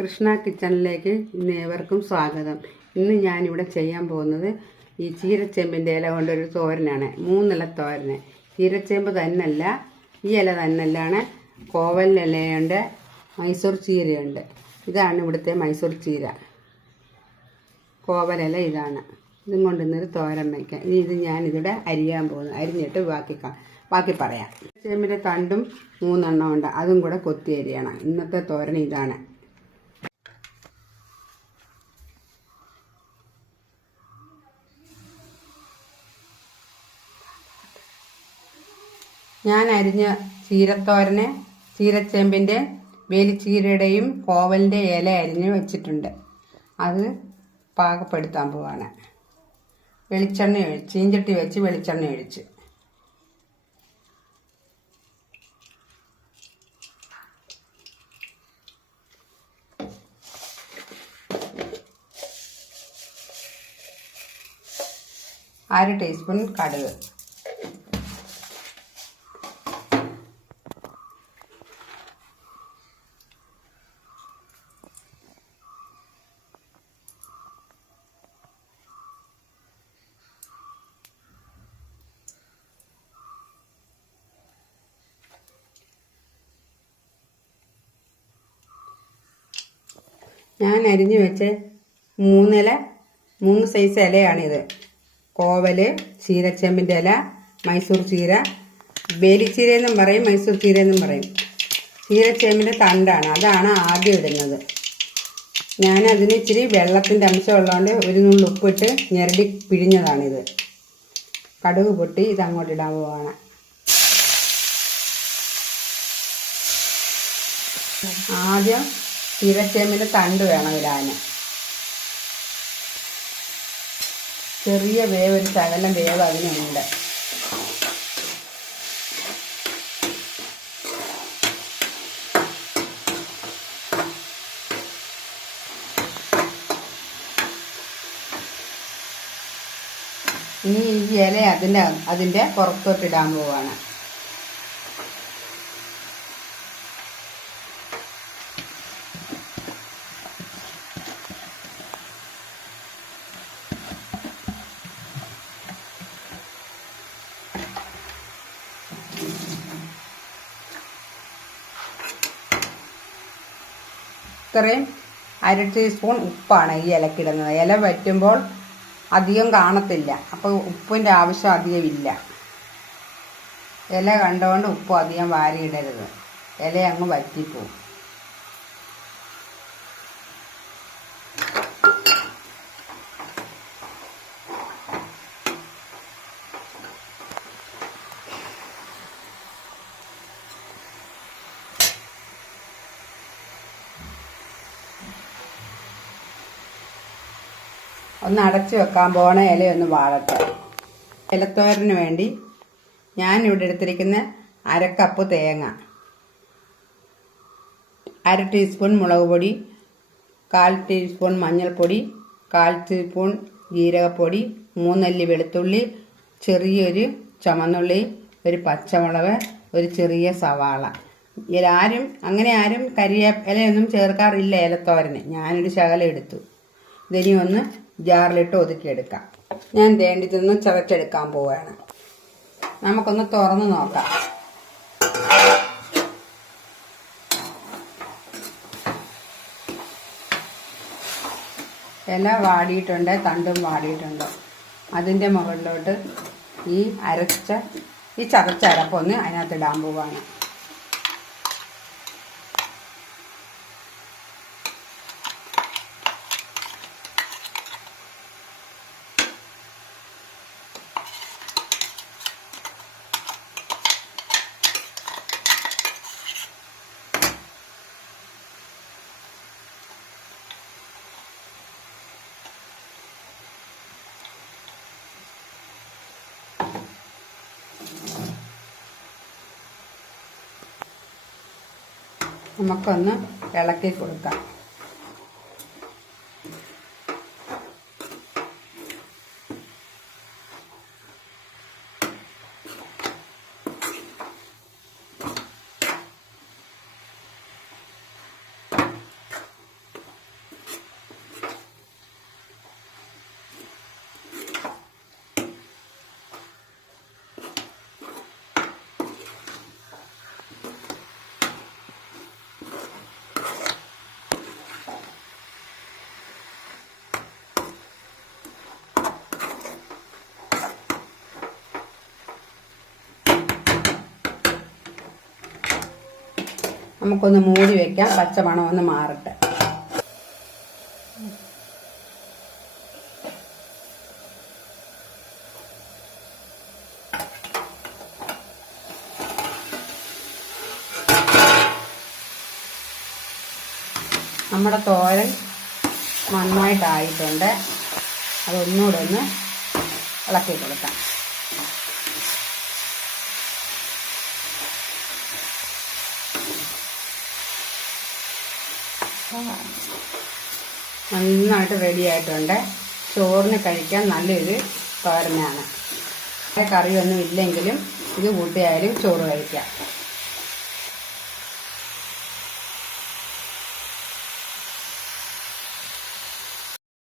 കൃഷ്ണ കിച്ചണിലേക്ക് ഏവർക്കും സ്വാഗതം. ഇന്ന് ഞാനിവിടെ ചെയ്യാൻ പോകുന്നത് ഈ ചീരച്ചേമ്പിൻ്റെ ഇല കൊണ്ടൊരു തോരനാണ്. 3 ഇല തോരന്. ചീരച്ചേമ്പ് തന്നല്ല, ഈ ഇല തന്നല്ലാണ്. കോവൽ ഇലയുണ്ട്, മൈസൂർ ചീരയുണ്ട്. ഇതാണ് ഇവിടുത്തെ മൈസൂർ ചീര. കോവലില ഇതാണ്. ഇതും കൊണ്ടിന്നൊരു തോരൻ വയ്ക്കാം. ഇത് ഞാനിവിടെ അരിയാൻ പോകുന്നു. അരിഞ്ഞിട്ട് ബാക്കി പറയാം. ചേമ്പിൻ്റെ തണ്ടും 3 എണ്ണം ഉണ്ട്. അതും കൂടെ കൊത്തി അരിയണം. ഇന്നത്തെ തോരൻ ഇതാണ്. ഞാൻ അരിഞ്ഞ ചീരത്തോരന് ചീരച്ചേമ്പിൻ്റെ വേലിച്ചീരയുടെയും കോവലിൻ്റെ ഇല അരിഞ്ഞ് വെച്ചിട്ടുണ്ട്. അത് പാകപ്പെടുത്താൻ പോവാണ്. വെളിച്ചെണ്ണ ഒഴിച്ച്, ചീഞ്ചട്ടി വെച്ച് വെളിച്ചെണ്ണ ഒഴിച്ച് അര ടീസ്പൂൺ കടുക്, ഞാൻ അരിഞ്ഞു വെച്ച് 3 സൈസ് ഇലയാണിത്. കോവല്, ചീരച്ചേമ്പിൻ്റെ ഇല, മൈസൂർ ചീര, വേലിച്ചീരയെന്നും പറയും, മൈസൂർ ചീരയെന്നും പറയും. ചീരച്ചേമ്പിൻ്റെ തണ്ടാണ്, അതാണ് ആദ്യം ഇടുന്നത്. ഞാനതിന് ഇച്ചിരി വെള്ളത്തിൻ്റെ അംശം ഉള്ളതുകൊണ്ട് ഒരു നുള്ളി ഉപ്പിട്ട് ഞെരടി പിഴിഞ്ഞതാണിത്. കടുക് പൊട്ടി ഇതങ്ങോട്ട് ഇടാൻ പോവാണ്. ആദ്യം ചീരച്ചേമ്പിൻ്റെ തണ്ട് വേണം ഇടാൻ. ചെറിയ വേവ്, ഒരു ശകലം വേവ് അതിനുണ്ട്. ഇനി ഈ ഇല അതിൻ്റെ പുറത്തോട്ടിടാൻ പോവാണ്. ഇത്രയും അര ടീസ്പൂൺ ഉപ്പാണ് ഈ ഇലക്കിടുന്നത്. ഇല വറ്റുമ്പോൾ അധികം കാണത്തില്ല, അപ്പോൾ ഉപ്പിൻ്റെ ആവശ്യം അധികം ഇല്ല. ഇല കണ്ടുകൊണ്ട് ഉപ്പ് അധികം വാരിയിടരുത്, ഇല അങ്ങ് വറ്റിപ്പോവും. ഒന്ന് അടച്ചു വെക്കാൻ പോണ ഇലയൊന്ന് വാഴട്ടെ. ഇലത്തോരന് വേണ്ടി ഞാനിവിടെ എടുത്തിരിക്കുന്ന 1/2 കപ്പ് തേങ്ങ, 1/2 ടീസ്പൂൺ മുളക് പൊടി, 1/4 ടീസ്പൂൺ മഞ്ഞൾപ്പൊടി, 1/4 ടീസ്പൂൺ ജീരകപ്പൊടി, 3 അല്ലി വെളുത്തുള്ളി, ചെറിയൊരു ചുമന്നുള്ളി, ഒരു പച്ചമുളക്, ഒരു ചെറിയ സവാള. ആരും കരിവേപ്പിലയൊന്നും ചേർക്കാറില്ല ഇലത്തോരന്. ഞാനൊരു ശകലം എടുത്തു. ഇതിനി ഒന്ന് ജാറിലിട്ട് ഒതുക്കിയെടുക്കാം. ഞാൻ ഇതൊന്ന് ചതച്ചെടുക്കാൻ പോവുകയാണ്. നമുക്കൊന്ന് തുറന്ന് നോക്കാം. ഇല വാടിയിട്ടുണ്ട്, തണ്ടും വാടിയിട്ടുണ്ട്. അതിൻ്റെ മുകളിലോട്ട് ഈ ചതച്ച അരപ്പൊന്ന് അതിനകത്തിടാൻ പോവുകയാണ്. നമുക്കൊന്ന് ഇളക്കി കൊടുക്കാം. നമുക്കൊന്ന് മൂടി വെക്കാം, പച്ചമണം ഒന്ന് മാറട്ടെ. നമ്മുടെ തോരൻ നന്നായിട്ടായിട്ടുണ്ട്. അതൊന്നുകൂടെ ഒന്ന് ഇളക്കി കൊടുക്കാം. നന്നായിട്ട് റെഡി ആയിട്ടുണ്ട്. ചോറിന് കഴിക്കാൻ നല്ലൊരു തോരനാണ്. കറിയൊന്നും ഇല്ലെങ്കിലും ഇത് കൂട്ടിയായാലും ചോറ് കഴിക്കാം.